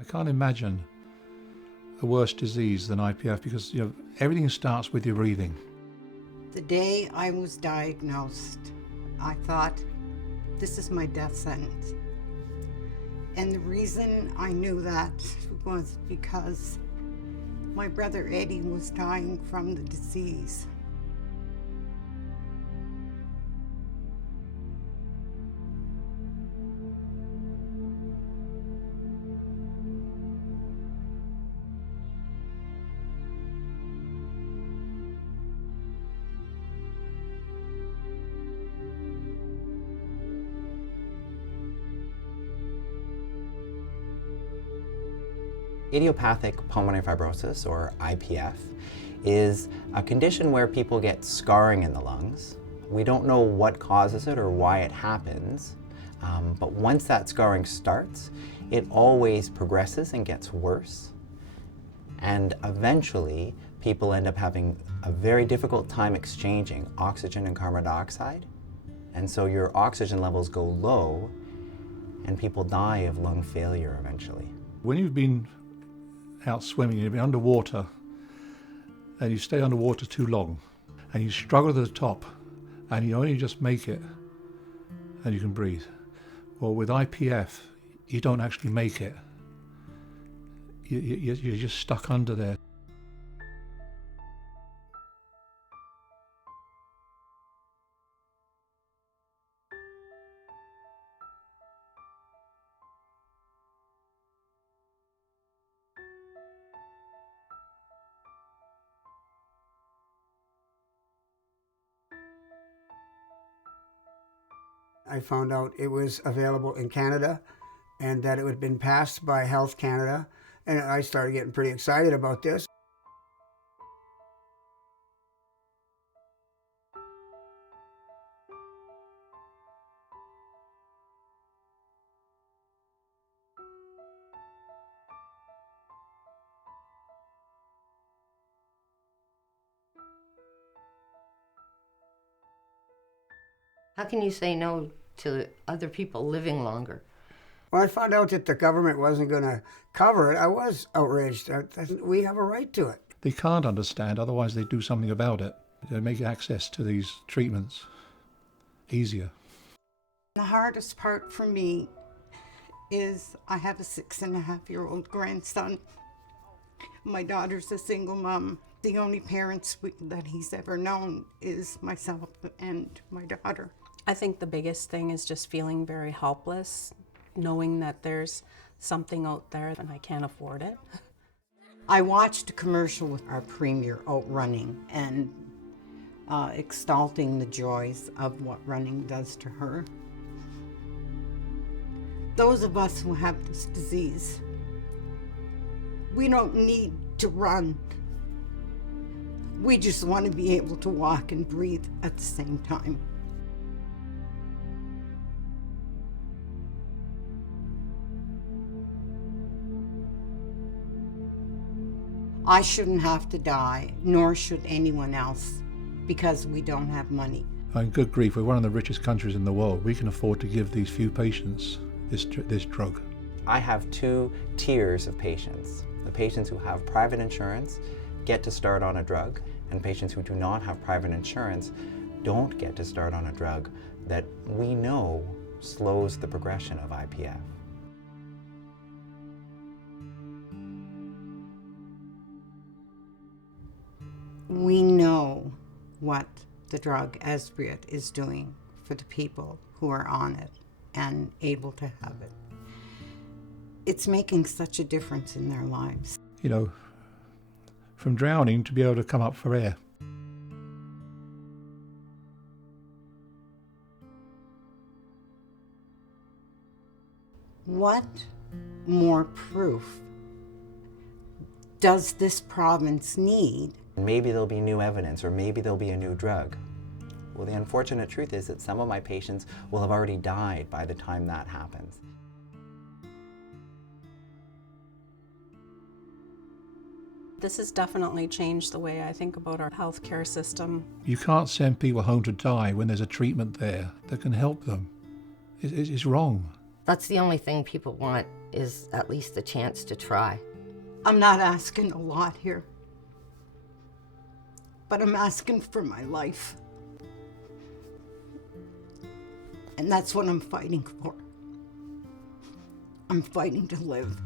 I can't imagine a worse disease than IPF because everything starts with your breathing. The day I was diagnosed, I thought, this is my death sentence. And the reason I knew that was because my brother Eddie was dying from the disease. Idiopathic pulmonary fibrosis, or IPF, is a condition where people get scarring in the lungs. We don't know what causes it or why it happens, but once that scarring starts, it always progresses and gets worse. And eventually, people end up having a very difficult time exchanging oxygen and carbon dioxide. And so your oxygen levels go low, and people die of lung failure eventually. When you've been out swimming, you've been underwater, and you stay underwater too long, and you struggle to the top, and you only just make it, and you can breathe. Well, with IPF, you don't actually make it. You're just stuck under there. I found out it was available in Canada and that it had been passed by Health Canada, and I started getting pretty excited about this. How can you say no to other people living longer? When I found out that the government wasn't going to cover it, I was outraged. We have a right to it. They can't understand, otherwise they do something about it. They make access to these treatments easier. The hardest part for me is I have a 6.5-year-old grandson. My daughter's a single mom. The only parents that he's ever known is myself and my daughter. I think the biggest thing is just feeling very helpless, knowing that there's something out there and I can't afford it. I watched a commercial with our premier out running and exalting the joys of what running does to her. Those of us who have this disease, we don't need to run. We just want to be able to walk and breathe at the same time. I shouldn't have to die, nor should anyone else, because we don't have money. And good grief, we're one of the richest countries in the world. We can afford to give these few patients this drug. I have two tiers of patients. The patients who have private insurance get to start on a drug, and patients who do not have private insurance don't get to start on a drug that we know slows the progression of IPF. We know what the drug Esbriet is doing for the people who are on it and able to have it. It's making such a difference in their lives. From drowning to be able to come up for air. What more proof does this province need? Maybe there'll be new evidence, or maybe there'll be a new drug. Well, the unfortunate truth is that some of my patients will have already died by the time that happens. This has definitely changed the way I think about our healthcare system. You can't send people home to die when there's a treatment there that can help them. It's wrong. That's the only thing people want, is at least a chance to try. I'm not asking a lot here, but I'm asking for my life. And that's what I'm fighting for. I'm fighting to live.